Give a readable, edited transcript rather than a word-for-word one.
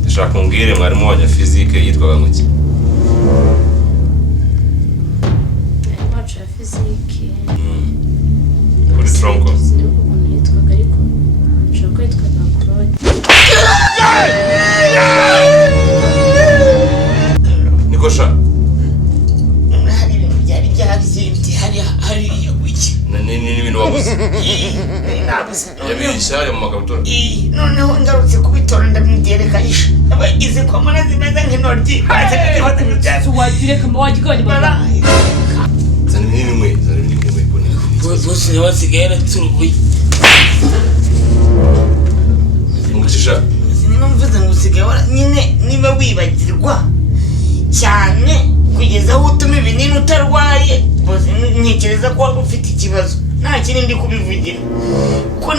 Ndashaka umbwire mwarimu wa physique yitwaga muki? Wacu ya physique. Kuri tronco. Yitwaga ariko nshaka yitwaga Claude. Nikosha. Hari ibintu byari byabyimbye hari wiki. Ni ibintu wabuze. Yabishare mu makabutura. Noneho ngarutse kubitora ndamwigerekanyisha. Izi komora zimeze nk'intoryi. Wagire kama wagikanye baba. Zani nimwe kone. Bose basigaye turubuye. Umugisha. Sinumvize ngo usigaye nyine niba wibagirwa cyane kugeza aho utuma ibinini utarwaye. Bose ntekereza ko waba ufite ikibazo. Nta kindi ndi kubivugira. Ko